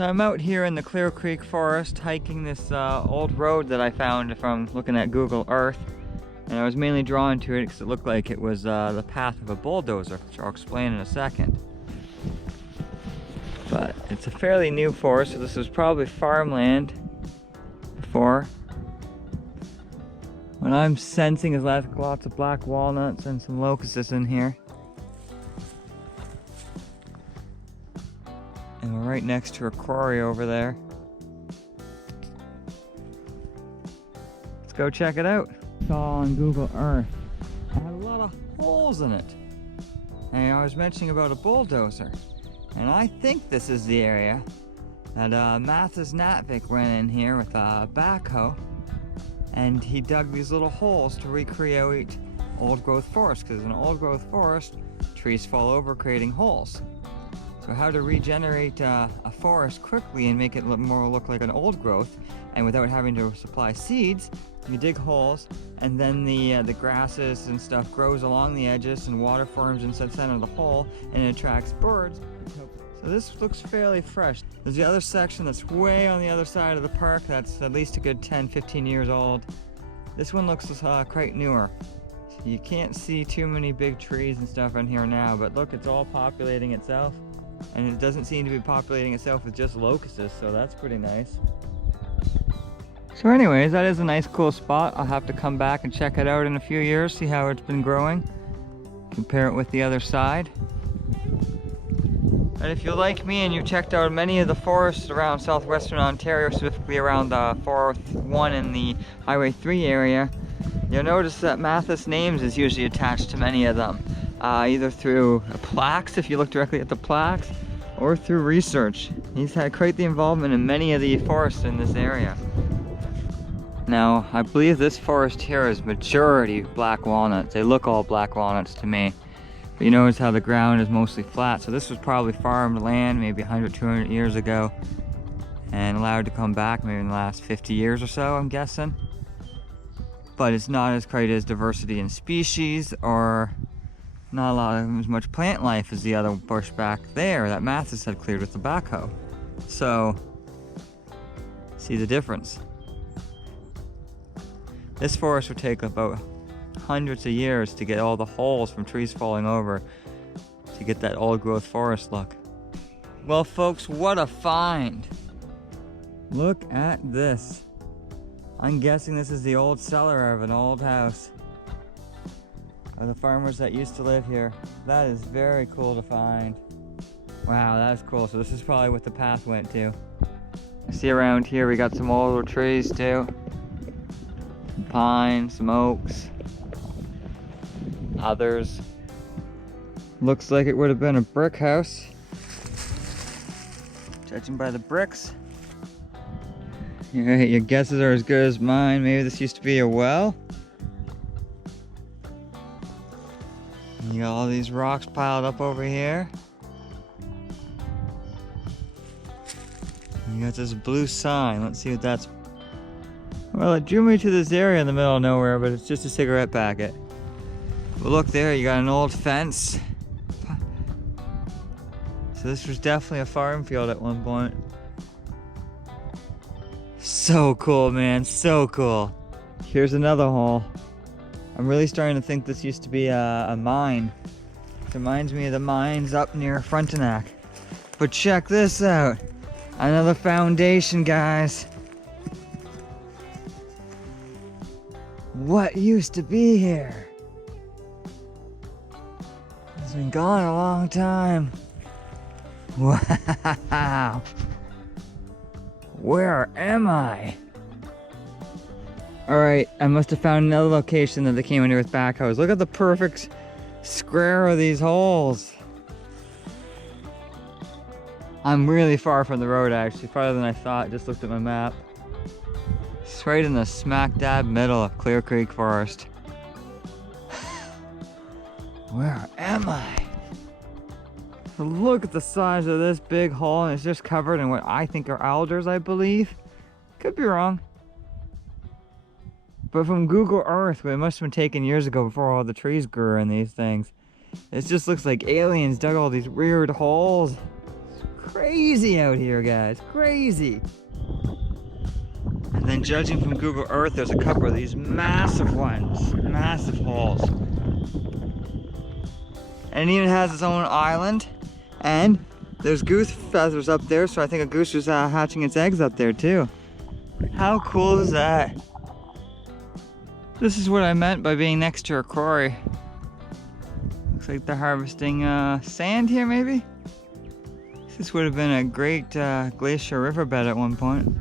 So I'm out here in the Clear Creek forest hiking this old road that I found from looking at Google Earth. And I was mainly drawn to it because it looked like it was the path of a bulldozer, which I'll explain in a second. But it's a fairly new forest, so this was probably farmland before. What I'm sensing is lots of black walnuts and some locusts in here. And we're right next to a quarry over there. Let's go check it out. Saw on Google Earth. It had a lot of holes in it. And I was mentioning about a bulldozer. And I think this is the area that Mathis Natvik went in here with a backhoe. And he dug these little holes to recreate old growth forest. Because in old growth forest, trees fall over creating holes. So how to regenerate a forest quickly and make it look like an old growth, and without having to supply seeds, you dig holes, and then the grasses and stuff grows along the edges, and water forms inside the center of the hole, and it attracts birds. So this looks fairly fresh. There's the other section that's way on the other side of the park that's at least a good 10-15 years old. This one looks quite newer. So you can't see too many big trees and stuff in here now, but look, it's all populating itself. And it doesn't seem to be populating itself with just locusts, so that's pretty nice. So anyways, that is a nice cool spot. I'll have to come back and check it out in a few years, see how it's been growing, compare it with the other side. And if you're like me and you've checked out many of the forests around southwestern Ontario, specifically around the 401 and the Highway 3 area, you'll notice that Mathis Names is usually attached to many of them. Either through plaques, if you look directly at the plaques, or through research. He's had quite the involvement in many of the forests in this area. Now, I believe this forest here is majority black walnuts. They look all black walnuts to me. But you notice how the ground is mostly flat, so this was probably farmed land maybe 100, 200 years ago, and allowed to come back maybe in the last 50 years or so, I'm guessing. But it's not as quite as diversity in species, or not a lot of as much plant life as the other bush back there that Mathis had cleared with the backhoe. So, see the difference. This forest would take about hundreds of years to get all the holes from trees falling over to get that old growth forest look. Well folks, what a find! Look at this. I'm guessing this is the old cellar of an old house. Of the farmers that used to live here. That is very cool to find. Wow, that's cool. So this is probably what the path went to. I see around here we got some older trees too. Some pines, some oaks. Others. Looks like it would have been a brick house. Judging by the bricks. Your guesses are as good as mine. Maybe this used to be a well. You got all these rocks piled up over here. You got this blue sign. Let's see what that's. Well, it drew me to this area in the middle of nowhere, but it's just a cigarette packet. But look there, you got an old fence. So this was definitely a farm field at one point. So cool, man, so cool. Here's another hole. I'm really starting to think this used to be a mine. It reminds me of the mines up near Frontenac. But check this out. Another foundation, guys. What used to be here? It's been gone a long time. Wow. Where am I? Alright, I must have found another location that they came in here with backhoes. Look at the perfect square of these holes. I'm really far from the road actually, farther than I thought. Just looked at my map. It's right in the smack dab middle of Clear Creek Forest. Where am I? So look at the size of this big hole, and it's just covered in what I think are alders, I believe. Could be wrong. But from Google Earth, it must have been taken years ago before all the trees grew in these things. It just looks like aliens dug all these weird holes. It's crazy out here, guys. Crazy. And then judging from Google Earth, there's a couple of these massive ones. Massive holes. And it even has its own island. And there's goose feathers up there, so I think a goose was hatching its eggs up there too. How cool is that? This is what I meant by being next to a quarry. Looks like they're harvesting sand here, maybe? This would have been a great glacier riverbed at one point.